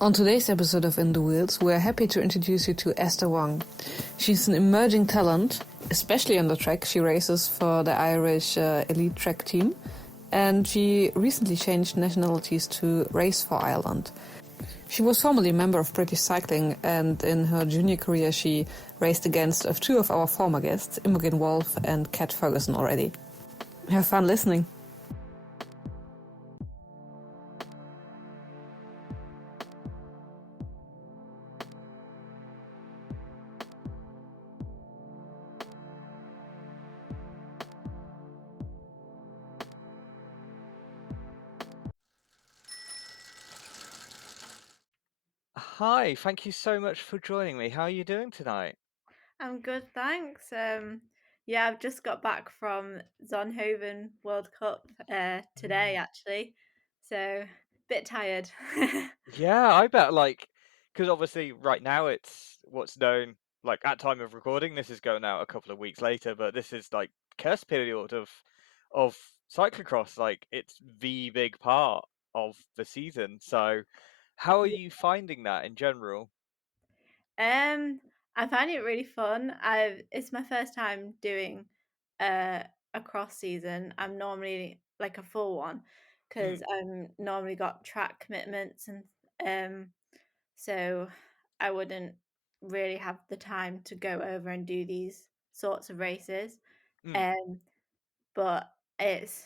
On today's episode of In the Wheels, we're happy to introduce you to Esther Wong. She's an emerging talent, especially on the track. She races for the Irish elite track team, and she recently changed nationalities to race for Ireland. She was formerly a member of British Cycling, and in her junior career she raced against two of our former guests, Imogen Wolf and Kat Ferguson already. Have fun listening. Hi, thank you so much for joining me. How are you doing tonight? I'm good, thanks. Yeah, I've just got back from Zonhoven World Cup today, actually, so a bit tired. Yeah, I bet, because obviously right now it's what's known, at time of recording, this is going out a couple of weeks later, but this is curse period of cyclocross, it's the big part of the season. So how are you finding that in general? Um, I find it really fun. It's my first time doing a cross season. I'm normally like a full one because Mm, I'm normally got track commitments and um so I wouldn't really have the time to go over and do these sorts of races. mm. Um, but it's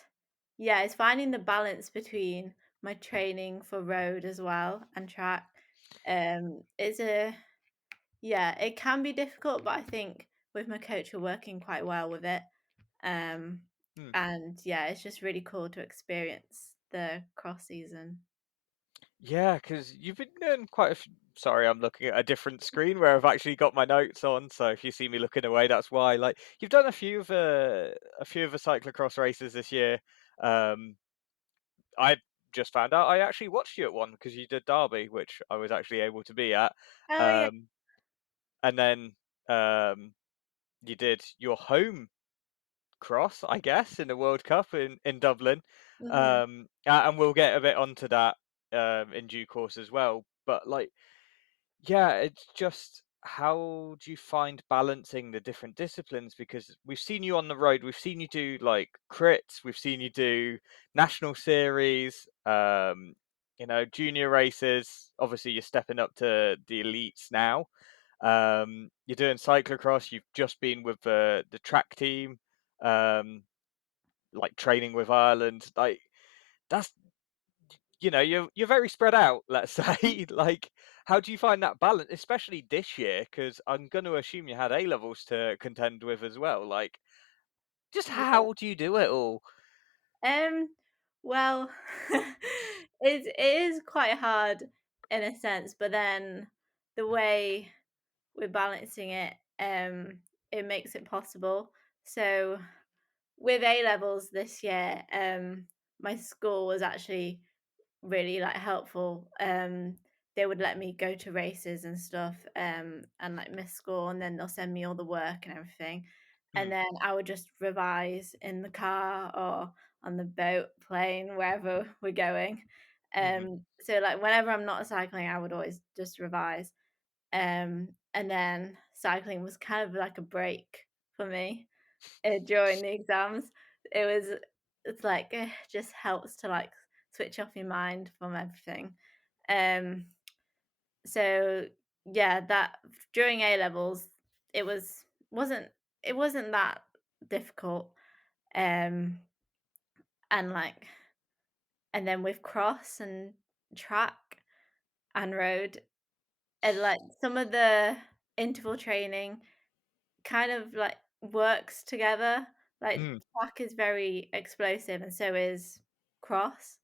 yeah, it's finding the balance between my training for road as well and track. It's a yeah, it can be difficult, but I think with my coach we're working quite well with it. Um, Mm. and yeah, it's just really cool to experience the cross season. Yeah, because you've been doing quite a few. Sorry, I'm looking at a different screen where I've actually got my notes on. So if you see me looking away, that's why. You've done a few of the cyclocross races this year. Um, I just found out I actually watched you at one because you did Derby, which I was actually able to be at. Oh yeah. Um, and then you did your home cross, I guess, in the World Cup in Dublin. Hmm. And we'll get a bit onto that in due course as well. But yeah, it's just how do you find balancing the different disciplines? Because we've seen you on the road, we've seen you do crits, we've seen you do national series, junior races. Obviously, you're stepping up to the elites now. You're doing cyclocross. You've just been with the track team, um, training with Ireland. That's you're very spread out, let's say. How do you find that balance, especially this year? Because I'm going to assume you had A levels to contend with as well. Just Yeah. how do you do it all? Um, well, it is quite hard in a sense, but then the way we're balancing it, it makes it possible. So with A levels this year, my school was actually really like helpful. They would let me go to races and stuff, and like miss school, and then they'll send me all the work and everything, and Mm, then I would just revise in the car or on the boat, plane, wherever we're going. hmm. So like whenever I'm not cycling, I would always just revise. And then cycling was kind of like a break for me during the exams. It was it's like just helps to like switch off your mind from everything. Um, so yeah, that during A levels, it wasn't it wasn't that difficult. Um, and like and then with cross and track and road, and like some of the interval training kind of like works together. Like Mm, track is very explosive and so is cross.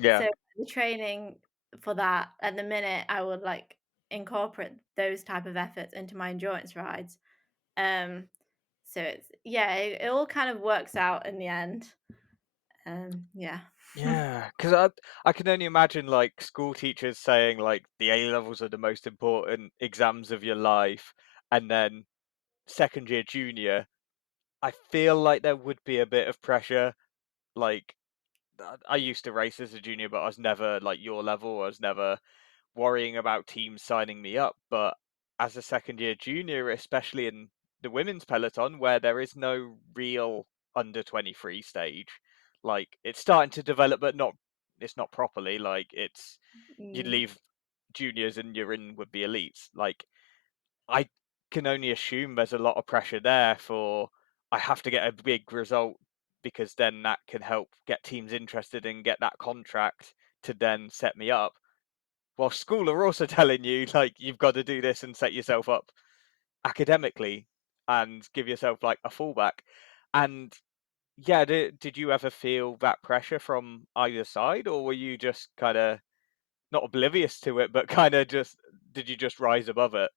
yeah. So the training for that at the minute I would like incorporate those type of efforts into my endurance rides. Um so it's yeah, it all kind of works out in the end. Yeah. Yeah, because I can only imagine school teachers saying the A levels are the most important exams of your life, and then second year junior, I feel like there would be a bit of pressure. Like I used to race as a junior, but I was never like your level. I was never worrying about teams signing me up. But as a second year junior, especially in the women's peloton, where there is no real under 23 stage, like it's starting to develop, but it's not properly. Like you Mm. leave juniors and you're in with the elites. Like I can only assume there's a lot of pressure there for I have to get a big result because then that can help get teams interested and get that contract to then set me up. While school are also telling you like you've got to do this and set yourself up academically and give yourself like a fallback. And yeah, did you ever feel that pressure from either side, or were you just kind of not oblivious to it, but kind of just did you just rise above it?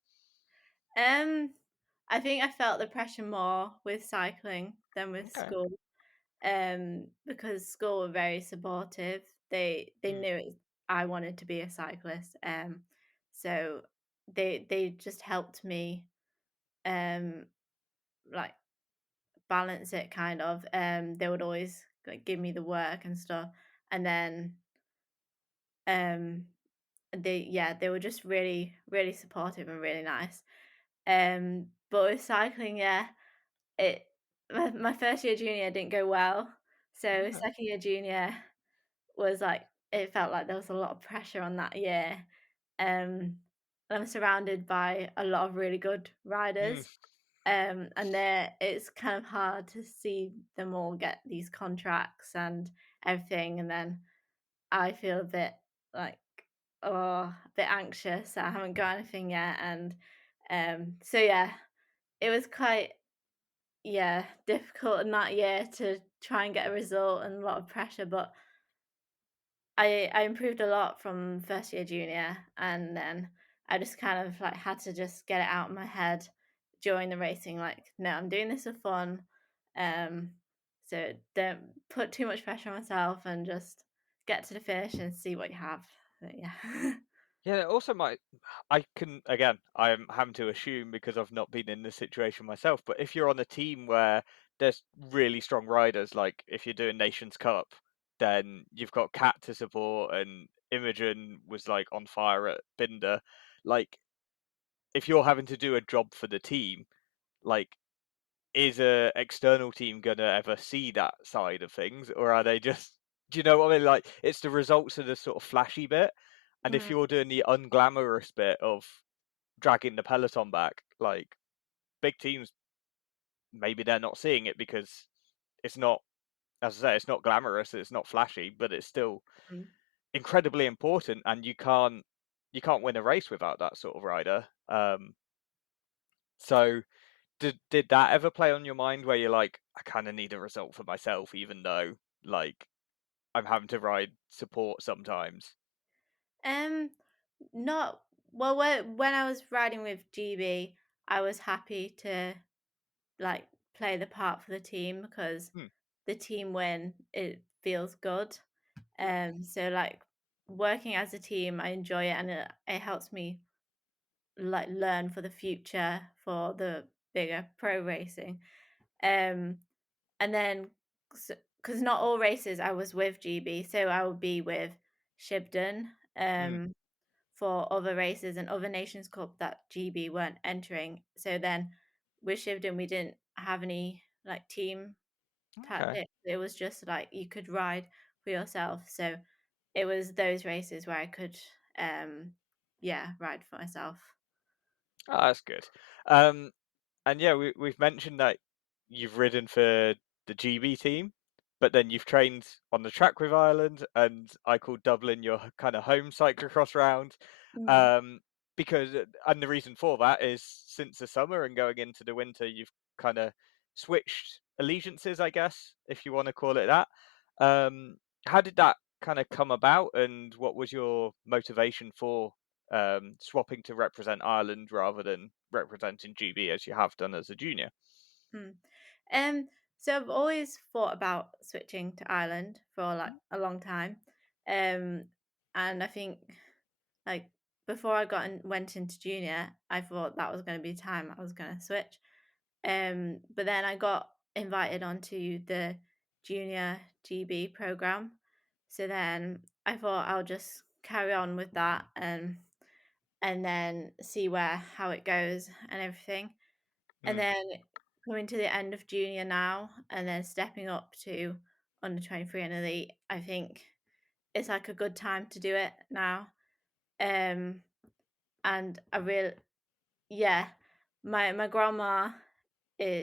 Um, I think I felt the pressure more with cycling than with Okay. school. Because school were very supportive. They Mm. knew I wanted to be a cyclist. So they just helped me um like balance it kind of. They would always like give me the work and stuff. And then um they were just really, really supportive and really nice. But with cycling, yeah, it my first year junior didn't go well. So Okay. second year junior was like it felt like there was a lot of pressure on that year. Um, I'm surrounded by a lot of really good Mm. riders. And it's kind of hard to see them all get these contracts and everything. And then I feel a bit like, oh, a bit anxious. I haven't got anything yet. And so, yeah, it was quite, yeah, difficult in that year to try and get a result and a lot of pressure. But I improved a lot from first year junior, and then I just kind of like had to just get it out of my head during the racing. Like, no, I'm doing this for fun. Um, so don't put too much pressure on myself and just get to the finish and see what you have. So, yeah. Yeah, also I can again, I'm having to assume because I've not been in this situation myself, but if you're on a team where there's really strong riders, like if you're doing Nations Cup, then you've got Kat to support and Imogen was like on fire at Binder. Like if you're having to do a job for the team, like is a external team gonna ever see that side of things, or are they just do you know what I mean? Like it's the results of the sort of flashy bit, and if Mm, you're doing the unglamorous bit of dragging the peloton back, like big teams, maybe they're not seeing it because it's not, as I say, it's not glamorous, it's not flashy, but it's still mm. incredibly important, and you can't win a race without that sort of rider. So did that ever play on your mind where you're like, I kind of need a result for myself, even though like I'm having to ride support sometimes? Um, not well. When I was riding with GB, I was happy to like play the part for the team because Hmm. the team win, it feels good. So like working as a team, I enjoy it and it helps me like learn for the future for the bigger pro racing. Um, and then because not all races I was with GB, so I would be with Shibden Hmm. for other races and other Nations Cup that GB weren't entering. So then with Shibden, we didn't have any like team Okay. tactics. It was just like you could ride for yourself. So it was those races where I could, yeah, ride for myself. Oh, that's good. Um, And yeah, we've mentioned that you've ridden for the GB team, but then you've trained on the track with Ireland, and I call Dublin your kind of home cyclocross round. Mm, Um, because and the reason for that is since the summer and going into the winter, you've kind of switched allegiances, I guess, if you want to call it that. Um, how did that kind of come about, and what was your motivation for swapping to represent Ireland rather than representing GB as you have done as a junior? mm. Um, so I've always thought about switching to Ireland for like a long time. Um, and I think like before I went into junior, I thought that was going to be the time I was going to switch. But then I got invited onto the junior GB program. So then I thought I'll just carry on with that. and then see how it goes and everything. And Mm. then coming to the end of junior now, and then stepping up to under 23 and elite, I think it's like a good time to do it now. Um, and I really, yeah, my grandma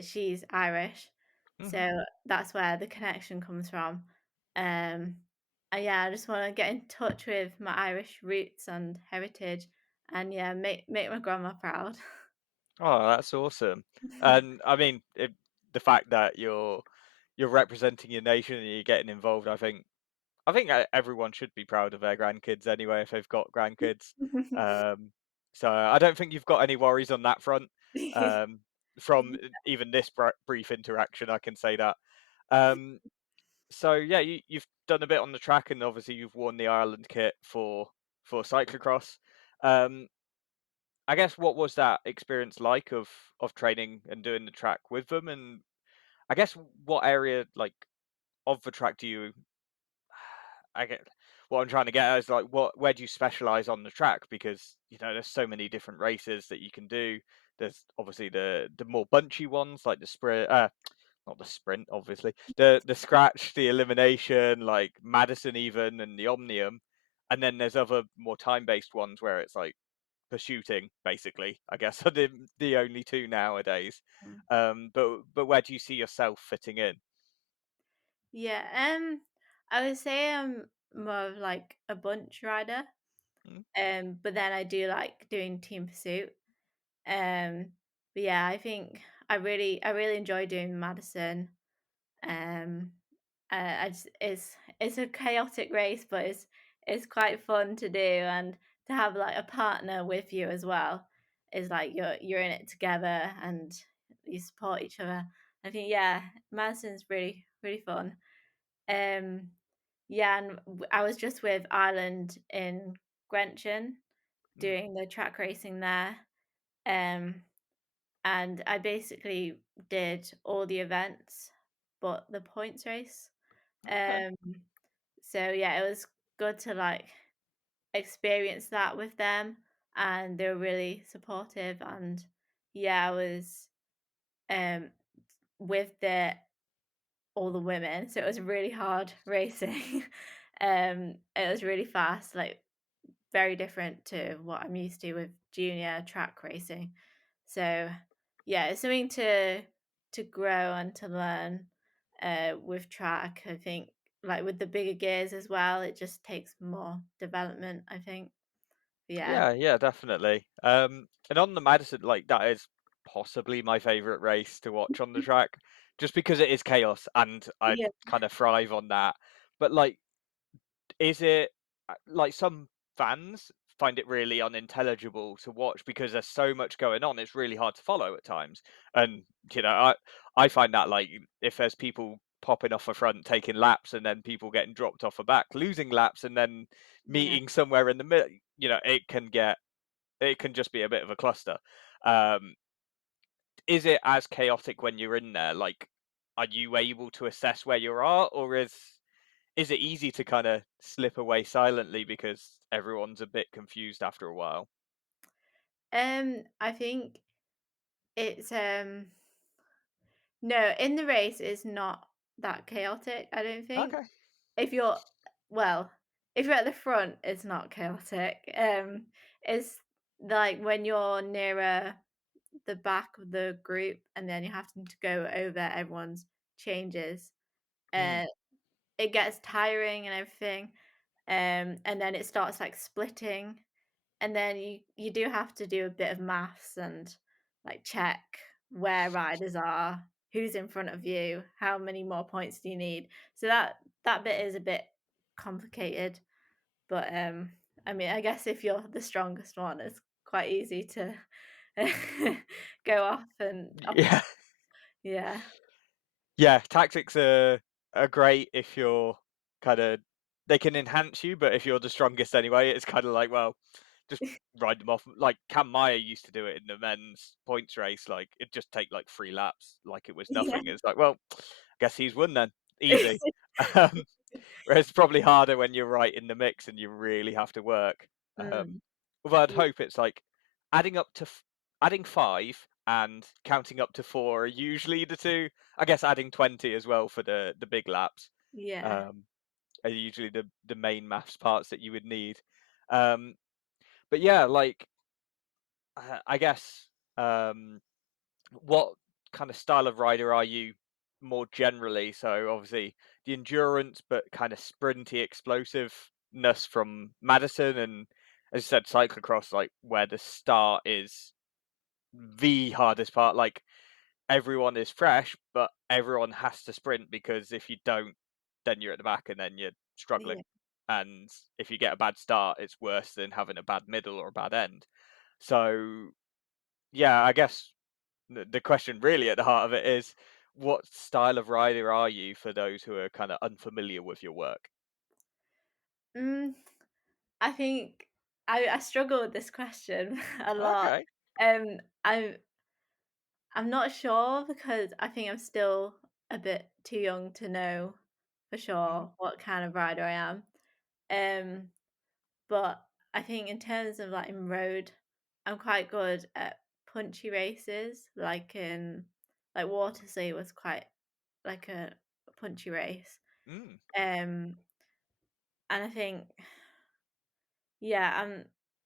she's Irish, Mhm. so that's where the connection comes from. Um, and yeah, I just want to get in touch with my Irish roots and heritage, and yeah, make my grandma proud. Oh, that's awesome. And I mean, the fact that you're representing your nation and you're getting involved, I think everyone should be proud of their grandkids anyway if they've got grandkids. Um, so I don't think you've got any worries on that front. Um, from even this brief interaction, I can say that. Um, so yeah, you've done a bit on the track, and obviously you've worn the Ireland kit for cyclocross. Um, I guess what was that experience like of training and doing the track with them? And I guess what area like of the track do you I get what I'm trying to get at is like where do you specialize on the track? Because there's so many different races that you can do. There's obviously the more bunchy ones like the sprint, not the sprint, obviously. The scratch, the elimination, like Madison even, and the Omnium. And then there's other more time-based ones where it's like pursuing, basically. I guess are the only two nowadays. But where do you see yourself fitting in? Yeah, I would say I'm more of like a bunch rider. Mm, But then I do like doing team pursuit. Um, but yeah, I think I really enjoy doing Madison. Um, it's a chaotic race, but it's quite fun to do, and to have like a partner with you as well is like you're in it together and you support each other. I think yeah, Madison's really fun. Um, yeah, and I was just with Ireland in Grenchen mm, doing the track racing there. Um, and I basically did all the events but the points race. okay. Um, so yeah, it was good to like experience that with them, and they were really supportive. And yeah, I was um with the all the women, so it was really hard racing. It was really fast, like very different to what I'm used to with junior track racing. So yeah, it's something to grow and to learn with track. I think like with the bigger gears as well, it just takes more development, I think. Yeah. Yeah, yeah, definitely. And on the Madison, like that is possibly my favorite race to watch on the track, just because it is chaos and I Yeah. kind of thrive on that. But like, is it like some fans find it really unintelligible to watch because there's so much going on, it's really hard to follow at times. And you know, I find that like if there's people popping off the front taking laps and then people getting dropped off the back losing laps and then Yeah. meeting somewhere in the middle, it can just be a bit of a cluster. Um, is it as chaotic when you're in there? Like, are you able to assess where you are, or is it easy to kind of slip away silently because everyone's a bit confused after a while? I think it's no, in the race it's not that chaotic, I don't think. Okay. If you're well, if you're at the front, it's not chaotic. It's like when you're nearer the back of the group and then you have to go over everyone's changes. Mm, Uh, it gets tiring and everything. And then it starts like splitting, and then you do have to do a bit of maths and like check where riders are, who's in front of you, how many more points do you need. So that bit is a bit complicated, but I mean, I guess if you're the strongest one, it's quite easy to go off and off. yeah, Yeah. yeah. Tactics are great if you're kind of they can enhance you, but if you're the strongest anyway, it's kind of like well, just ride them off. Like Cam Meyer used to do it in the men's points race. Like it just take like 3 laps, like it was Yeah. nothing. It's like well, I guess he's won then, easy. Um, Whereas it's probably harder when you're right in the mix and you really have to work. Um, Mm. Although I'd hope it's like adding up to adding 5 and counting up to 4 are usually the two. I guess adding 20 as well for the big laps Yeah. are usually the main maths parts that you would need. Um, but yeah, like I guess what kind of style of rider are you more generally? So obviously the endurance, but kind of sprinty explosiveness from Madison, and as you said, cyclocross, like where the start is the hardest part. Like everyone is fresh, but everyone has to sprint because if you don't, then you're at the back and then you're struggling. Yeah. And if you get a bad start, it's worse than having a bad middle or a bad end. So yeah, I guess the question really at the heart of it is, what style of rider are you for those who are kind of unfamiliar with your work? Mm, I think I struggle with this question a lot. Okay. Um, I'm I'm not sure because I think I'm still a bit too young to know for Mm. sure what kind of rider I am. Um, but I think in terms of like in road, I'm quite good at punchy races. Like Watersley was quite like a punchy race. Mm. Um, and I think yeah,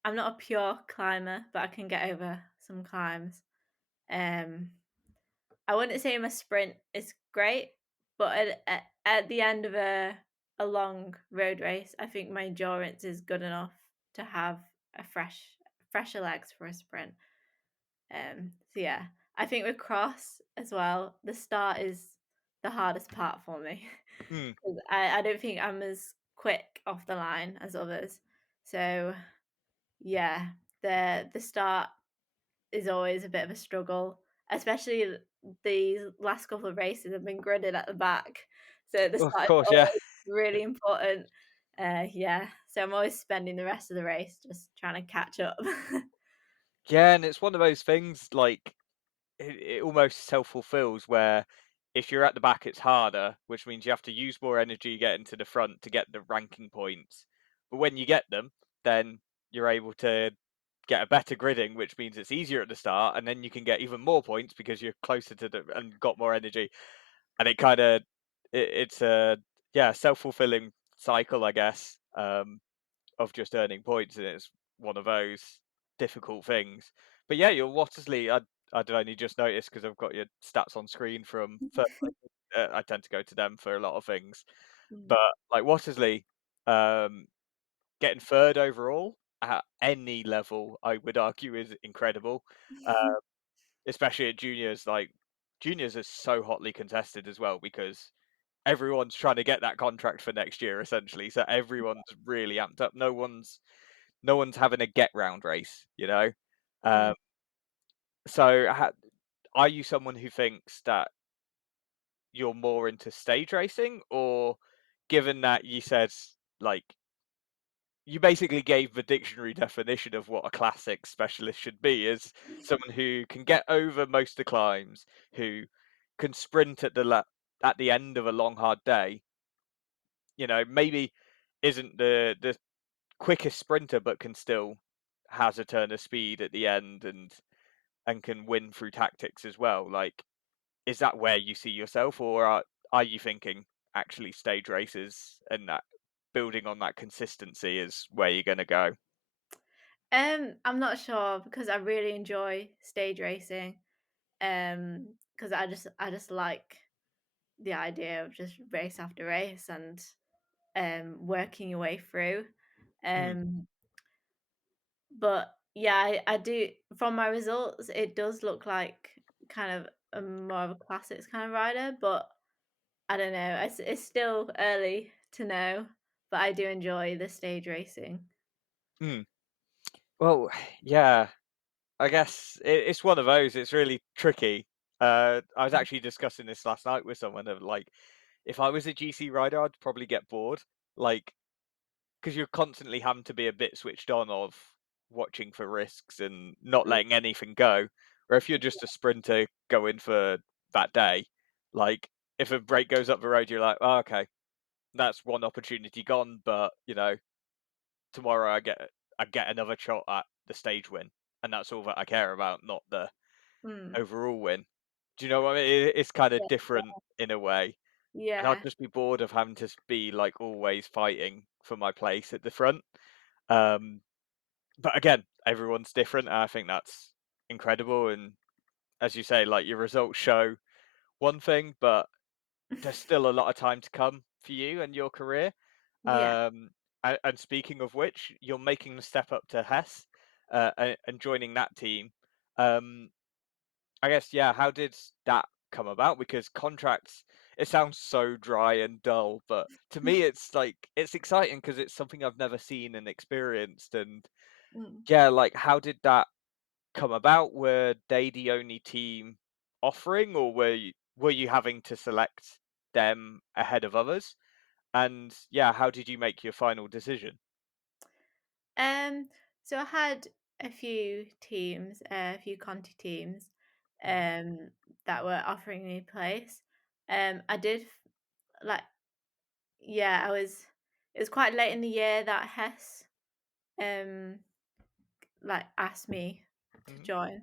I'm not a pure climber, but I can get over some climbs. Um, I wouldn't say my sprint is great, but at the end of a long road race, I think my endurance is good enough to have a fresher legs for a sprint. So yeah, I think with cross as well, the start is the hardest part for me. Mm. 'Cause I don't think I'm as quick off the line as others. So yeah, the start is always a bit of a struggle, especially these last couple of races have been gridded at the back, so the Of start is course, yeah. always really important. Yeah, so I'm always spending the rest of the race just trying to catch up. Yeah, and it's one of those things like it almost self-fulfills where if you're at the back, it's harder, which means you have to use more energy getting to the front to get the ranking points. But when you get them, then you're able to get a better gridding, which means it's easier at the start, and then you can get even more points because you're closer to the and got more energy. And it kind of it's a yeah self-fulfilling cycle, I guess, of just earning points, and it's one of those difficult things. But yeah, your Wattersley, I'd only just noticed because I've got your stats on screen from first. I tend to go to them for a lot of things, Mm. but like Wattersley, um, getting third overall at any level, I would argue, is incredible. Uh, especially at juniors. Like juniors are so hotly contested as well because everyone's trying to get that contract for next year, essentially. So everyone's really amped up. No one's having a get round race, you know. Yeah. Um, so are you someone who thinks that you're more into stage racing, or given that you said like you basically gave the dictionary definition of what a classic specialist should be is someone who can get over most of the climbs, who can sprint at at the end of a long hard day, maybe isn't the quickest sprinter, but can still has a turn of speed at the end and can win through tactics as well. Like, is that where you see yourself, or are you thinking actually stage races and that building on that consistency is where you're going to go? I'm not sure because I really enjoy stage racing. Because I just like the idea of just race after race and working your way through. Mm, Um, but yeah, I do from my results, it does look like kind of a more of a classics kind of rider, but I don't know. It's still early to know, but I do enjoy the stage racing. mm. Well, yeah, I guess it's one of those. It's really tricky. I was actually discussing this last night with someone of like, if I was a GC rider, I'd probably get bored. Like, because you're constantly having to be a bit switched on of watching for risks and not Mm, letting anything go. Or if you're just a sprinter going for that day, like if a brake goes up the road, you're like, oh, okay, that's one opportunity gone. But tomorrow I get another shot at the stage win, and that's all that I care about, not the Mm. overall win. Do you know what I mean? It's kind of Yeah. different in a way, and I'd Yeah. just be bored of having to be like always fighting for my place at the front. Um, but again, everyone's different, and I think that's incredible. And as you say, like your results show one thing, but there's still a lot of time to come for you and your career. Yeah. And speaking of which, you're making the step up to Hess and joining that team. Um, I guess, yeah, how did that come about? Because contracts, it sounds so dry and dull, but to me, it's like, it's exciting because it's something I've never seen and experienced. And Mm. yeah, like, how did that come about? Were they the only team offering, or were you having to select them ahead of others? And yeah, how did you make your final decision? Um, so I had a few teams, a few Conti teams, Mhm. that were offering me a place. I did like, yeah, it was quite late in the year that Hess, um, like asked me to Mhm. join.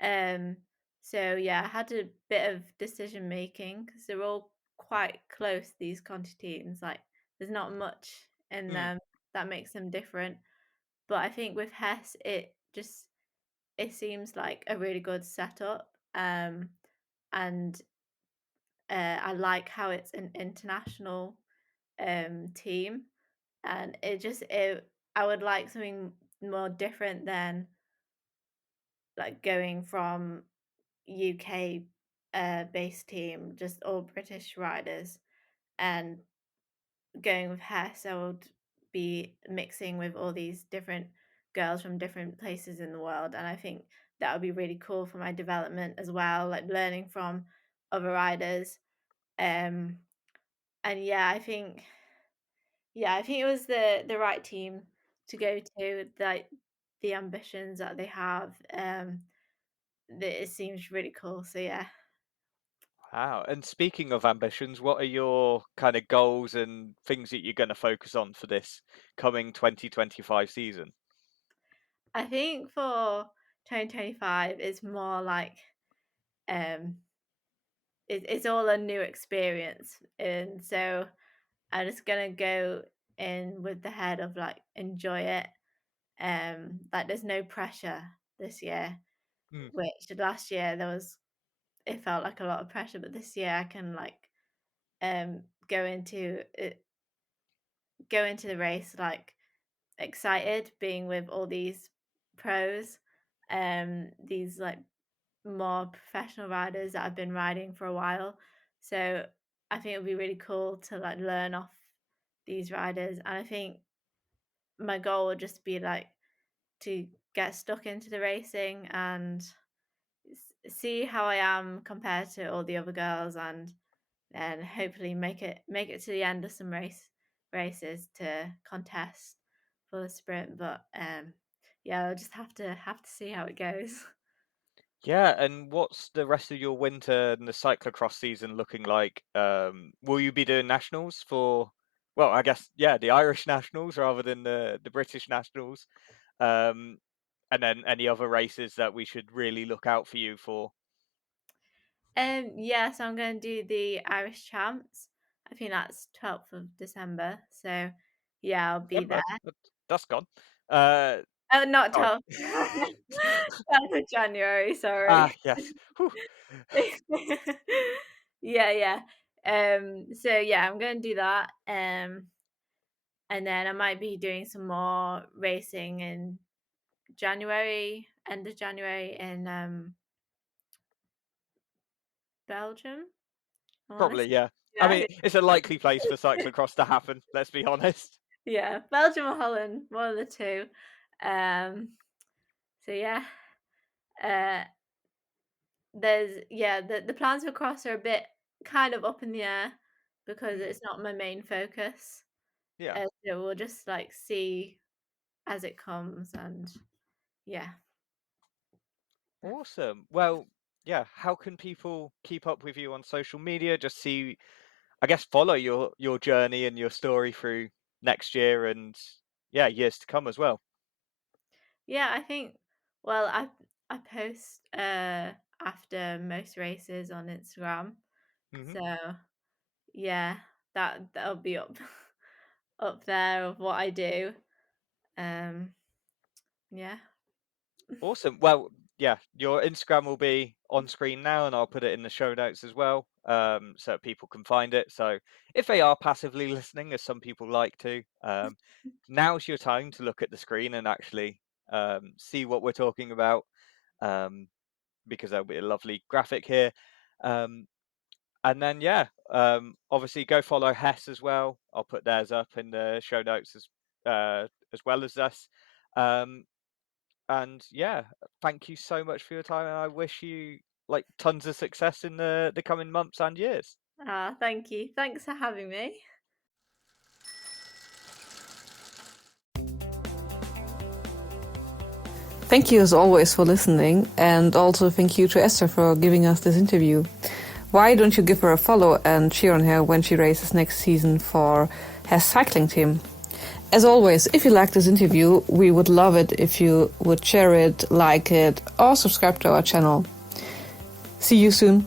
Um, so yeah, I had a bit of decision making because they're all quite close, these Conti teams. Like, there's not much in Mm. them that makes them different. But I think with Hess, it seems like a really good setup. And I like how it's an international team, and I would like something more different than like going from UK based team, just all British riders, and going with Hess, I would be mixing with all these different girls from different places in the world. And I think that would be really cool for my development as well, like learning from other riders. Um, and yeah, I think it was the right team to go to, like the ambitions that they have. That it seems really cool. So yeah. Wow. And speaking of ambitions, what are your kind of goals and things that you're going to focus on for this coming 2025 season? I think for 2025 it's more like um it's all a new experience, and so I'm just gonna go in with the head of like enjoy it. Like there's no pressure this year, Mm. which last year it felt like a lot of pressure, but this year I can like go into it, go into the race like excited, being with all these pros, these like more professional riders that I've been riding for a while. So I think it would be really cool to like learn off these riders. And I think my goal would just be like to get stuck into the racing and see how I am compared to all the other girls, and hopefully make it to the end of some races to contest for the sprint. But yeah, I'll just have to see how it goes. Yeah, and what's the rest of your winter and the cyclocross season looking like? Will you be doing nationals for, well, I guess, yeah, the Irish nationals rather than the British nationals? Um, and then any other races that we should really look out for you for? Yeah, so I'm going to do the Irish Champs. I think that's 12th of December. So yeah, I'll be there. December? That's gone. Uh, Oh, not sorry. 12th. That's of January, Ah, sorry. yes. Whew. Yeah, yeah. So yeah, I'm going to do that. And then I might be doing some more racing in January, end of January in Belgium, I want to Probably, say. yeah. I Yeah, I mean, think. it's a likely place for cyclocross to happen, let's be honest. Yeah, Belgium or Holland, one of the two. Um, so yeah, uh, the plans for cross are a bit kind of up in the air because Hmm, it's not my main focus. yeah. So we'll just like see as it comes, and yeah. Awesome. Well, yeah, how can people keep up with you on social media? Just see, I guess, follow your journey and your story through next year and yeah, years to come as well. Yeah, I think. Well, I post after most races on Instagram, Hmm. so yeah, that'll be up up there of what I do. Um, yeah. Awesome. Well, yeah, your Instagram will be on screen now, and I'll put it in the show notes as well, so that people can find it. So if they are passively listening, as some people like to, now's your time to look at the screen and actually see what we're talking about, because there'll be a lovely graphic here. And then, yeah, obviously go follow Hess as well. I'll put theirs up in the show notes as well as us. And yeah, thank you so much for your time, and I wish you like tons of success in the coming months and years. Thank you. Thanks for having me. Thank you as always for listening, and also thank you to Esther for giving us this interview. Why don't you give her a follow and cheer on her when she races next season for her cycling team? As always, if you like this interview, we would love it if you would share it, like it, or subscribe to our channel. See you soon.